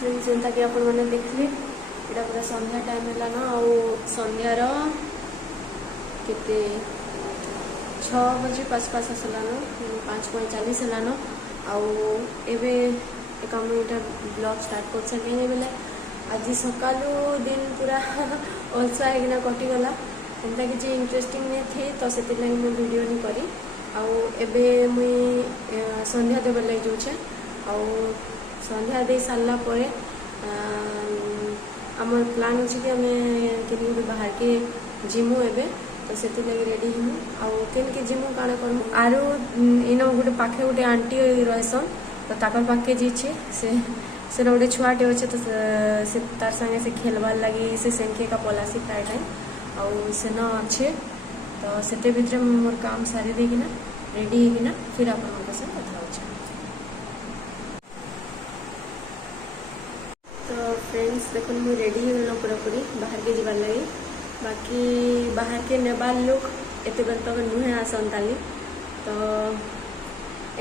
जेनता कि आपण मैंने देखले इटा पूरा संध्या टाइम है ना आउ संध्यार केते 6 बजे पास आसलान 5:45 है आउ एबे एक आम इटा ब्लॉग स्टार्ट कर सके बेले आज सकालू दिन पूरा अलसा होना कटिगला एंता किसी इंटरेस्टिंग नहीं थी तो से मुझे वीडियो नहीं करी आउ एबे मुई संध्या देवर लग जाऊे आउ संध्या दे सारा पर आमर प्लान अच्छे कि आम के बाहर के जिमु एबे तो से रेडी हूँ आउ के जिमु काण कर आरु इन गोटे पाखे गोटे आंटी रहसन तो ताकर पाखे जीचे से गोटे छुआटे अच्छे तो से तार संगे से खेलबार लगी से सेनके का पलासी प्राय टाइम आउ सेन अच्छे तो से भितर मोर काम सारी देना रेडी होना फिर आप कथा हो। तो फ्रेंड्स देखो मुझे रेडी होना पूरापूरी बाहर के जीवार लगी बाकी बाहर के नेबार लोग एत बेल तक नुहे आसंताली तो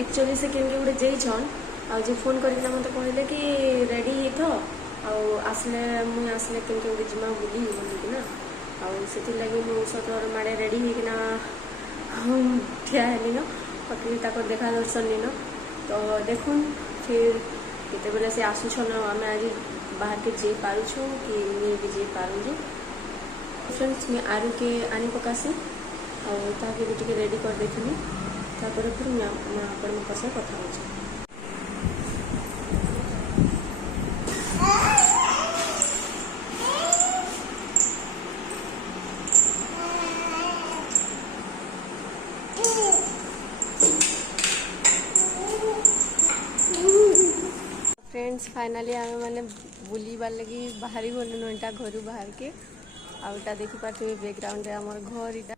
एक्चुअली से केमके गोटे जेछन आज फोन करके मत कहले कि रेडी हो आसले मुझे आसले केमके गोटे जिमा बुली बोलिकिना आउ लगी मुझे माड़े रेडी होना ठिया हेली न बाकी देखा दर्शन नहीं न तो देखुन फिर केते बेले से आसुछन आम आज बाहर के जे पारुछु कि नहीं भी जे पारुछु फ्रेंड्स मैं आरु के आनी पकासी और ताकि भी रेडी कर देथिनी तापर फिर मैं आपण सह कथा हो। फ्रेंड्स फाइनाली आम मैंने बुलवार लगी बाहरी गलुन इटा घर बाहर के आउटा देखी पारे बैकग्राउंड आम घर इटा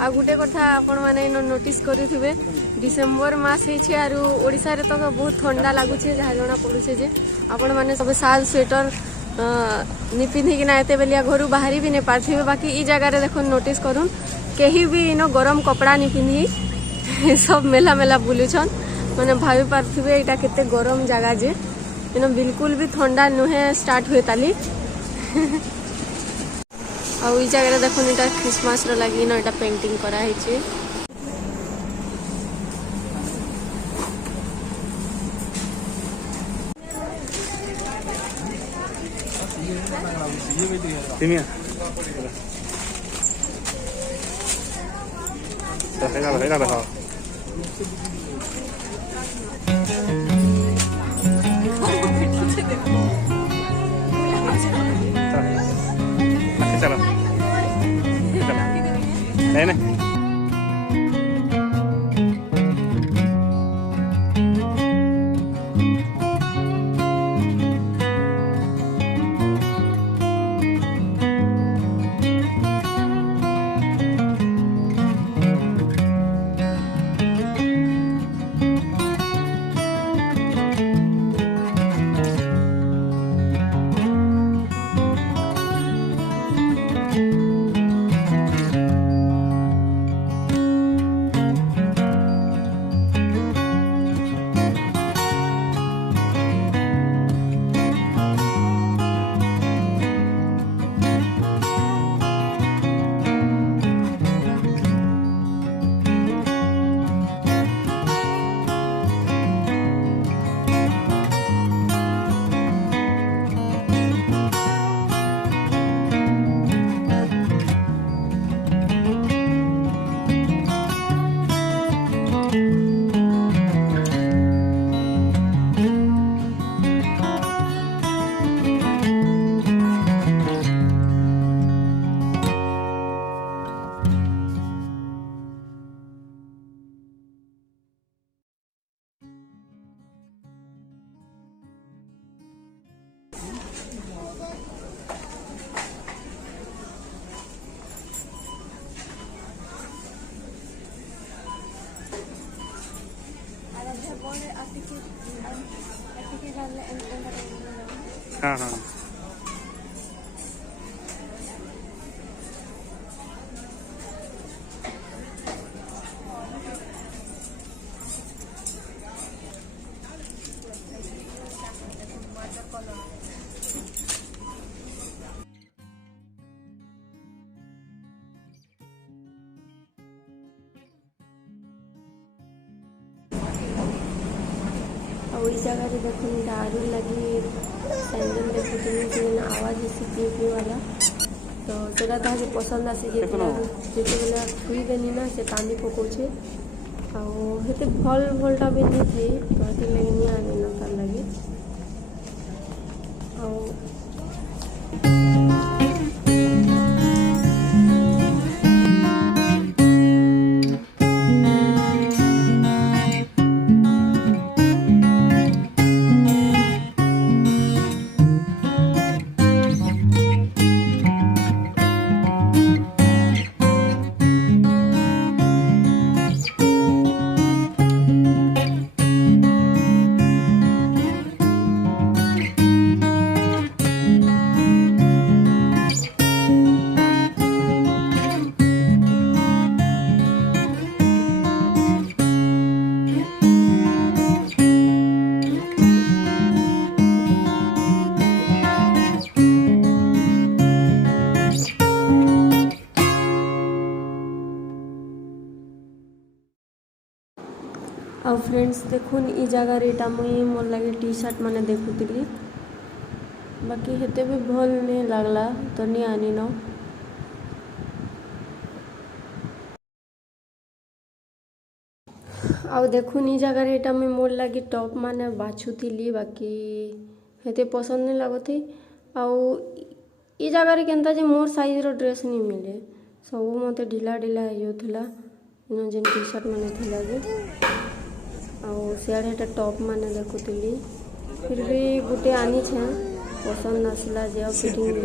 आ गोटे कथा आपण मैंने नोटिस करेंगे डिसेम्बर मास है आरु ओडिशा रे तो बहुत ठंडा लगुचे जहाँ जना पड़ुचे जे आपण मैंने सब साल स्वेटर नि पिंधिकिना एत बेलिया घर बाहरी भी नहीं पारे बाकी ई जगह देखो नोटिस करूँ कहीं भी इन गरम कपड़ा नहीं पिंधि सब मेला मेला बुलुछन मैंने भावी पारे यहाँ केते गरम जगह जे इन बिल्कुल भी ठंडा नुहे स्टार्ट हुए ताली आउ जगह देखो इटा क्रिसमस लगी ना इटा पेंटिंग कराई चे चलो है ना हाँ हाँ और इस जगह देखो आरू लगी सैंडल देखुनी आवाज पी वाला तो सेटा ताके पसंद आसी जिते छुईदेनी ना से कांदी पकाउछे आते भल भलटा भी नहीं थी तो लगे नहीं आने ना तार लगे आ फ्रेंड्स देखुन ई जगह एटा मुई मोर लगे टी शर्ट माने देखुतली बाकी हेते भी भल नहीं लगला तो नहीं आनी न आ देखुन ई जगह एटा मुई मोर लगे टॉप माने बाछुली बाकी हेते पसंद नहीं लगती आउ ई जगह केनता जे मोर साइज रो ड्रेस नहीं मिले सब मते ढिला ढिला होथला इन जेन टी शर्ट माने थिला जे सियाड़े टॉप माने देखुली फिर भी गोटे आनी छे पसंद आसला जे फिटिंग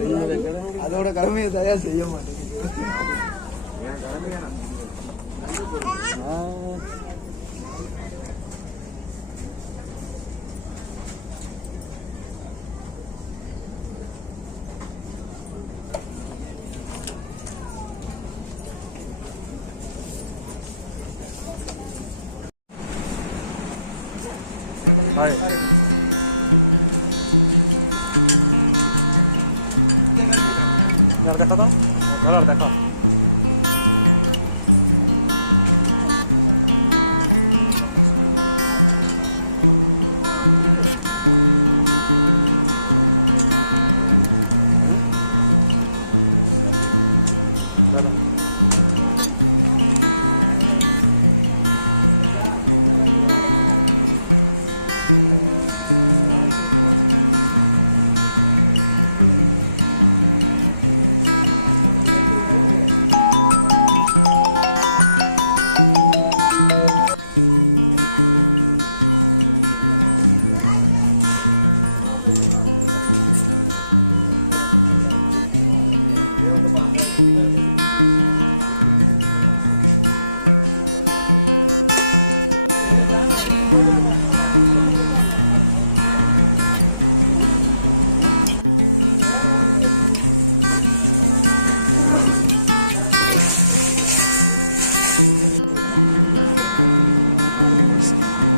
हाय यार देखा तो कलर देखा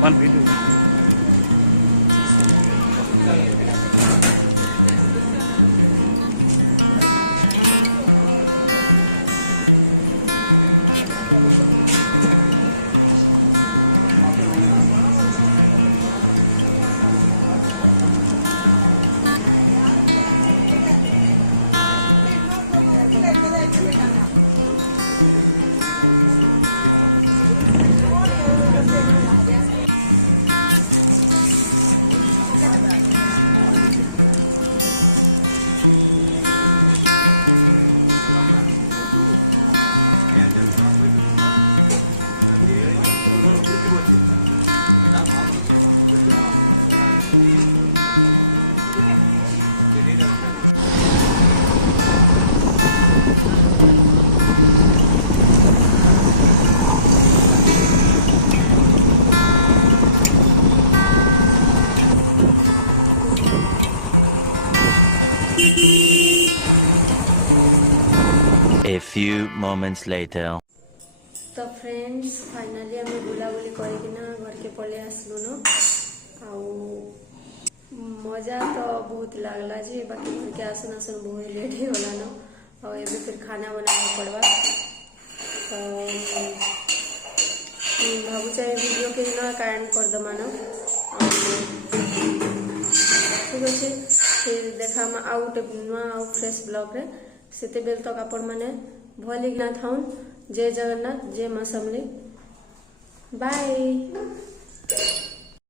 one video. A few moments later. तो फ्रेंड्स फाइनाली आम बुलाबुली करना घर के पलि आसलु न मजा तो बहुत लगला जी बाकी घर के आसन आसन बहुत लेट हो गला न और ये फिर खाना बनाना पड़वा तो भावुँ वीडियो के ना कारण करदमा न ठीक अच्छे फिर देखा आउ गोटे नुआ आउ फ्रेश ब्लॉग रे सेते बेल तक आपण माने भल ना थाउन। जय जगन्नाथ जय माँ समले बाय।